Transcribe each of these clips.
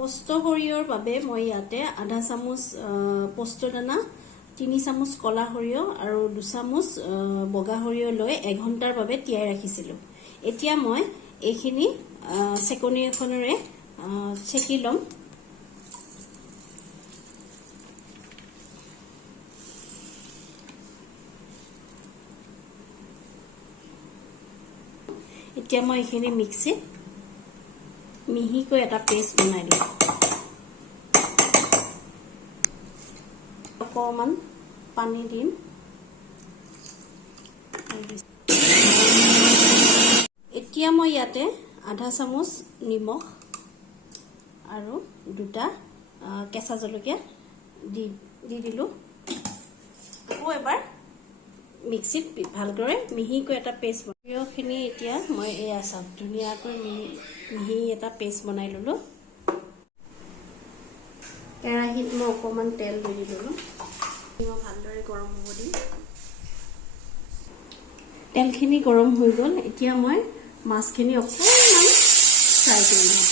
পোস্ত সৰিয়হৰ বাবে মই ইয়াতে আধা চামুচ পোস্ত দানা 3 চামুচ কলা সৰিয়হ আৰু 2 চামুচ বগা সৰিয়হ লৈ 1 ঘণ্টাৰ বাবে তিয়াই ৰাখিছিলোঁ এতিয়া মই এইখিনি সেকনি এখনৰে ছেকি লম এতিয়া মই এইখিনি মিক্সিত মিহিকৈ এটা পেষ্ট বনাই দিম অকমান পানী দিম এতিয়া মই ইয়াতে আধা চামুচ নিমখ আৰু দুটা কেঁচা জলকীয়া দি দিলো আকৌ এবাৰ মিক্সিত ভালদৰে মিহিকৈ এটা পেষ্ট সৰিয়হখিনি এতিয়া মই এই আছাম ধুনীয়াকৈ মিহি এটা পেষ্ট বনাই ললো কেৰাহীত মই অকমান তেল দি দিলো মই ভালদৰে গৰম হ'ব দিম তেলখিনি গৰম হৈ গ'ল এতিয়া মই মাছখিনি অকমান ফ্ৰাই কৰিম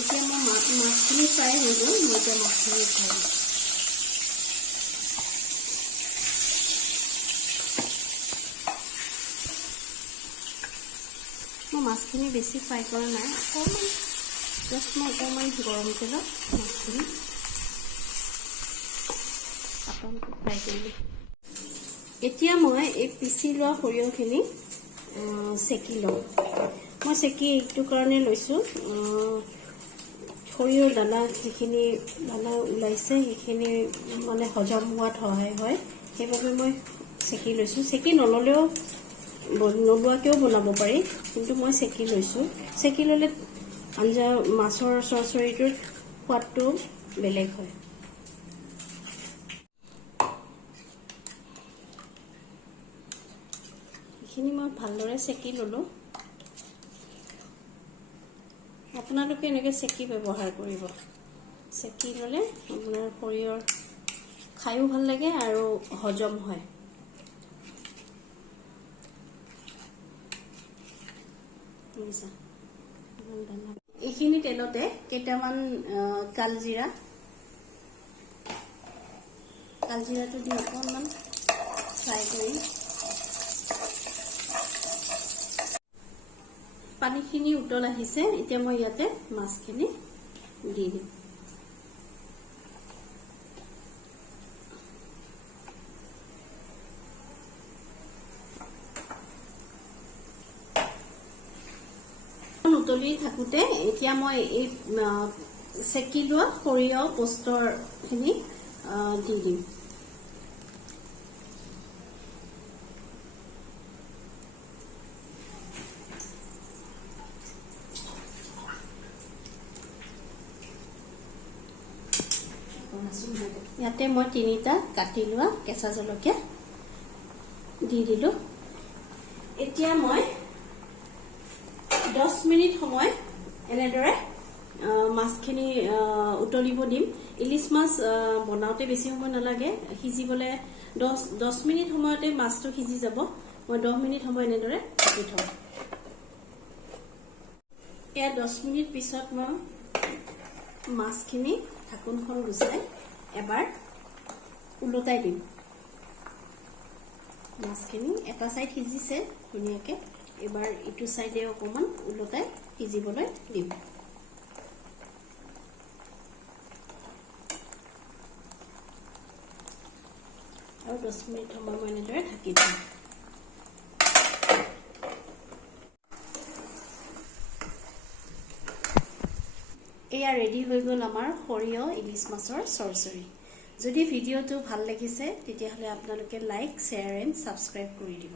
এতিয়া মই মাছখিনি ফ্ৰাই হৈ গ'ল মই এতিয়া মাছখিনি ফ্ৰাই মই মাছখিনি বেছি ফ্ৰাই কৰা নাই অকণমান জাষ্ট মই অকণমান গৰম তেলত মাছখিনি ফ্ৰাই কৰিলোঁ এতিয়া মই এই পিচি লোৱা সৰিয়হখিনি চেকি লওঁ মই চেকি এইটো কাৰণে লৈছোঁ সৰিয়হৰ দানা যিখিনি দানা ওলাইছে সেইখিনি মানে হজম হোৱাত সহায় হয় সেইবাবে মই চেকি লৈছোঁ চেকি নল'লেও নলোৱাকেও বনাব পাৰি কিন্তু মই চেকি লৈছোঁ চেকি ল'লে আঞ্জা মাছৰ চৰচৰিটোৰ সোৱাদটো বেলেগ হয় এইখিনি মই ভালদৰে চেকি ল'লোঁ আপোনালোকে এনেকৈ চেকি ব্যৱহাৰ কৰিব চেকি ল'লে আপোনাৰ সৰিয়হৰ খায়ো ভাল লাগে আৰু হজম হয় এইখিনি তেলতে কেইটামান কালজিৰাটো দি অকণমান ফ্ৰাই কৰি পানীখিনি উতল আহিছে এতিয়া মই ইয়াতে মাছখিনি দি দিম উতলি থাকোতে এতিয়া মই এই চেকি লোৱা সৰিয়হ পোস্তৰখিনি দি দিম ইয়াতে মই 3টা কাটি লোৱা কেঁচা জলকীয়া দি দিলো এতিয়া মই 10 মিনিট সময় এনেদৰে মাছখিনি উতলিব দিম ইলিশ মাছ বনাওতে বেছি সময় নালাগে সিজিবলে 10 মিনিট সময়তে মাছটো সিজি যাব মই 10 মিনিট সময় এনেদৰে ঢাকি থওঁ এয়া 10 মিনিট পিছত মই মাছখিনি ঢাকনখন গুচাই এবাৰ উলটাই দিম মাছখিনি এটা সাইড সিজিছে ধুনীয়াকৈ এবাৰ ইটো সাইডে অকমান উলটাই সিজিবলৈ দিম আৰু 10 মিনিট সময় মই এনেদৰে ঢাকি দিম এয়া ৰেডি হৈ গ'ল আমাৰ সৰিয়হ ইলিশ মাছৰ চৰচৰি যদি ভিডিঅ'টো ভাল লাগিছে তেতিয়াহলে আপোনালোকে লাইক শেয়াৰ এণ্ড সাবস্ক্ৰাইব কৰি দিব